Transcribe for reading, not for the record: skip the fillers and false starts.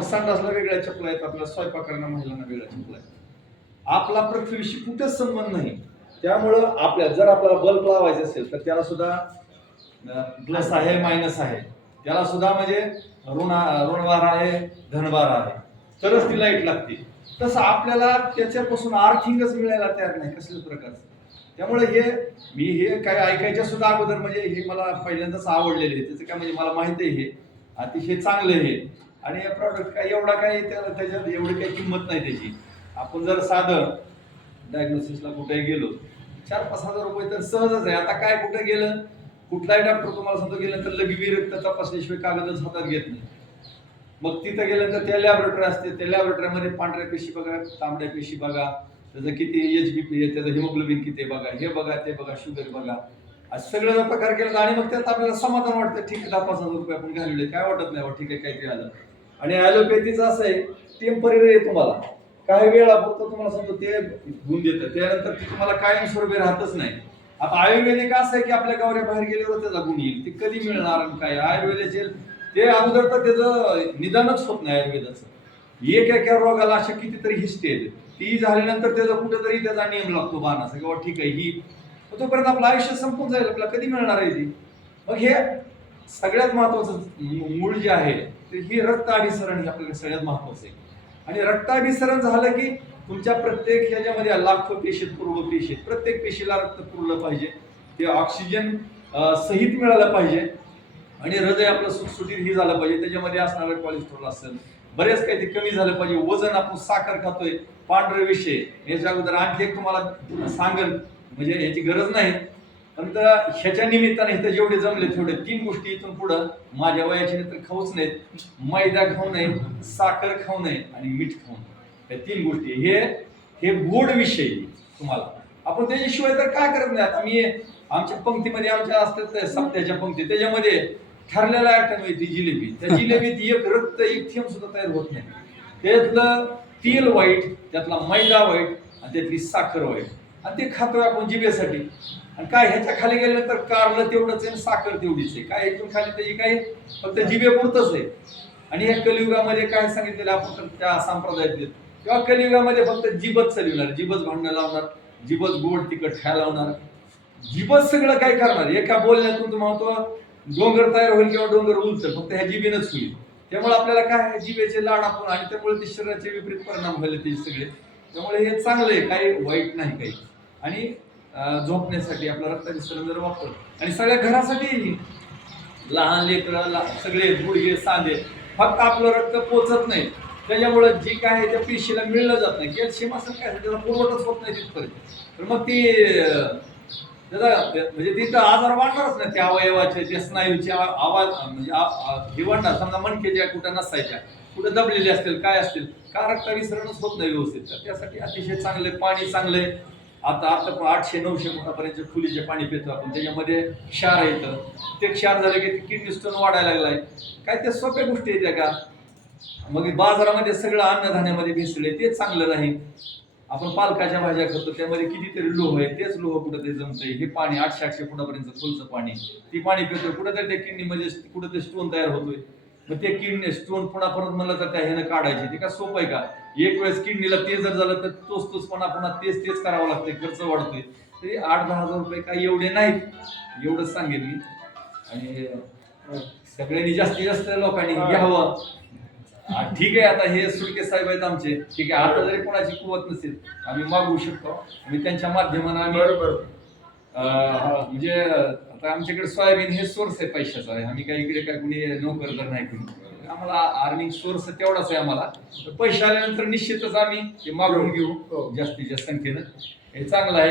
आपण संडासला वेगळ्या चपला आहेत, आपल्या स्वयंपाक करणाऱ्या महिलांना वेगळ्या चपला आहेत. आपला पृथ्वीशी कुठेच संबंध नाही. त्यामुळं जर आपल्याला बल्ब लावायचे असेल तर त्याला सुद्धा प्लस आहे मायनस आहे, त्याला सुद्धा म्हणजे ऋणभार आहे धनभार आहे, तरच ती लाईट लागते. तसं आपल्याला त्याच्यापासून अर्थिंगच मिळायला तयार नाही कसल्याच प्रकारचं. त्यामुळे हे काय ऐकायच्या सुद्धा अगोदर म्हणजे हे मला पहिल्यांदाच आवडलेले आहे. त्याचं काय म्हणजे मला माहिती आहे हे अतिशय चांगलं आहे आणि या प्रॉडक्ट काय एवढा काय त्याच्यात एवढी काही किंमत नाही त्याची. आपण जर साधं डायग्नोसिसला कुठेही गेलो 4-5 हजार रुपये तर सहजच आहे. आता काय कुठे गेलं कुठलाही डॉक्टर तुम्हाला सांगतो गेलं तर लगेच रक्त तपासल्याशिवाय कागदच हातात घेत नाही. मग तिथं गेल्यानंतर त्या लॅबोरेटरी असते, त्या लॅबोरेटरीमध्ये पांढऱ्या पेशी बघा, तांबड्या पेशी बघा, त्याचं किती HBP आहे, त्याचं हिमोग्लोबिन किती आहे बघा, हे बघा ते बघा, शुगर बघा, असं सगळं प्रकार केला आणि मग त्यात आपल्याला समाधान वाटतं. ठीक आहे 10-5 हजार रुपये आपण घालवले काय वाटत नाही, ठीक आहे काहीतरी आलं. आणि ॲलोपॅथीचं असं आहे टेम्पररी आहे, तुम्हाला काही वेळापुरतं तुम्हाला सांगतो ते गुण देतं, त्यानंतर ते तुम्हाला कायमस्वरूपी राहतच नाही. आता आयुर्वेदिक असं आहे की आपल्या गावऱ्या बाहेर गेल्यावर त्याचा गुण येईल, ते कधी मिळणार आणि काय. आयुर्वेदाचे ते अगोदर तर त्याचं निदानच होत नाही आयुर्वेदाचं. एका रोगाला अशा कितीतरी हिस्ट्री आहे, ती झाल्यानंतर त्याचा कुठेतरी त्याचा नियम लागतो बाणाचा किंवा ठीक आहे ही तोपर्यंत आपलं आयुष्य संपून जाईल, आपल्याला कधी मिळणार आहे ती. मग हे सगळ्यात महत्वाचं मूळ जे आहे ते ही रक्त अभिसरण हे आपल्याला सगळ्यात महत्वाचं आहे. आणि रक्त अभिसरण झालं की तुमच्या प्रत्येक ह्याच्यामध्ये लाखो पेशी पूर्ण पेशी, प्रत्येक पेशीला रक्त पुरलं पाहिजे, ते ऑक्सिजन सहित मिळालं पाहिजे आणि हृदय आपलं सुटसुटीत ही झालं पाहिजे, त्याच्यामध्ये असणारं कोलेस्ट्रॉल असेल बरेच काही ते कमी झालं पाहिजे. वजन आपण साखर खातोय पांढरे विषय याच्या अगोदर आणखी एक तुम्हाला सांगेल म्हणजे याची गरज नाही, पण ह्याच्या निमित्ताने इथं जेवढे जमले तेवढे 3 गोष्टी इथून पुढं माझ्या वयाचे तर खाऊच नाहीत. मैदा खाऊ नये, साखर खाऊ नये आणि मीठ खाऊ नये. या 3 गोष्टी हे गोड विषय तुम्हाला. आपण त्याच्याशिवाय तर काय करत नाही. आता मी आमच्या पंक्तीमध्ये आमच्या असतात सप्त्याच्या पंक्ती, त्याच्यामध्ये ठरलेला आयटम आहे ती जिलेबी. त्या जिलेबीत एक रक्त एक थेंब सुद्धा तयार होत नाही. त्यातलं तेल वाईट, त्यातला मैदा वाईट आणि त्यातली साखर वाईट आणि ते खातोय आपण जिभेसाठी. आणि काय ह्याच्या खाली गेल्यानंतर कारलं तेवढंच आहे, साखर तेवढीच आहे, काय एकदम खाली त्याची काही फक्त जिभेपुरतच आहे. आणि या कलियुगामध्ये काय सांगितलेलं आपण त्या संप्रदायात किंवा कलियुगामध्ये फक्त जीभच चालवणार, जीभच भांडणं लावणार, जीभच गोड तिखट खायला लावणार, जीभच सगळं काय करणार. एका बोलण्यातून तुम्हाला तो डोंगर तयार होईल किंवा डोंगर उलटल फक्त ह्या जिभेनच होईल. त्यामुळे आपल्याला काय जिभेचे लाड आपण आणि त्यामुळे ते शरीराचे विपरीत परिणाम व्हायला ते सगळे. त्यामुळे हे चांगलं आहे, काही वाईट नाही काही. आणि झोपण्यासाठी आपला रक्ताभिसरण जर वापरलं आणि सगळ्या घरासाठी लहान लेकरं सगळे गुडघे सांधे फक्त आपलं रक्त पोचत नाही, त्याच्यामुळे जी काय त्या पेशीला मिळलं जात नाही. कॅल्शियम असं काय त्याचा पुरवठाच होत नाही तिथपर्यंत, तर मग ती म्हणजे तिथं आजार वाढणारच नाही. त्या अवयवाचे त्या स्नायूचे आवाज म्हणजे हे वाढणार. समजा मणकेच्या कुठं नसायच्या, कुठं दबलेले असतील काय असतील, का रक्ताभिसरणच होत नाही व्यवस्थित. तर त्यासाठी अतिशय चांगले पाणी चांगले. आता 800-900 फुटापर्यंत खुलीचे पाणी पितो आपण, त्याच्यामध्ये क्षार येतं. ते क्षार झालं की किडनी स्टोन वाढायला लागलाय. काय त्या सोप्या गोष्टी आहेत का. मग बाजारामध्ये सगळं अन्नधान्यामध्ये मिसळले ते चांगलं नाही. आपण पालकाच्या भाज्या खातो त्यामध्ये कितीतरी लोह आहे, तेच लोह कुठंतरी जमतंय. हे पाणी 800-800 फुटापर्यंत खोलचं पाणी ती पाणी पितोय, कुठंतरी त्या किडनीमध्ये कुठंतरी स्टोन तयार होतोय. मग ते किडनी स्टोन पुन्हा परत म्हणलं तर त्या ह्यानं काढायचे, ते का सोपं आहे का. एक वेळेस किडनीला ते जर झालं तर तोच पुन्हा तेच करावं लागतंय, खर्च वाढतोय. तरी 8-10 हजार रुपये काही एवढे नाहीत, एवढंच सांगेन मी. आणि सगळ्यांनी जास्तीत जास्त लोकांनी घ्यावं. ठीक आहे, आता हे सुडके साहेब आहेत आमचे, ठीक आहे. आता जरी कोणाची कुवत नसेल आम्ही मागवू शकतो, आम्ही त्यांच्या माध्यमानं आम्ही म्हणजे आता आमच्याकडे सोयाबीन हे सोर्स आहे पैशाचा आहे. आम्ही काही इकडे काय कुणी नोकरदार नाही, कुणी आम्हाला अर्निंग सोर्स तेवढाच आहे आम्हाला. पैसे आल्यानंतर निश्चितच आम्ही ते मागवून घेऊ जास्तीत जास्त संख्येनं. हे चांगलं आहे.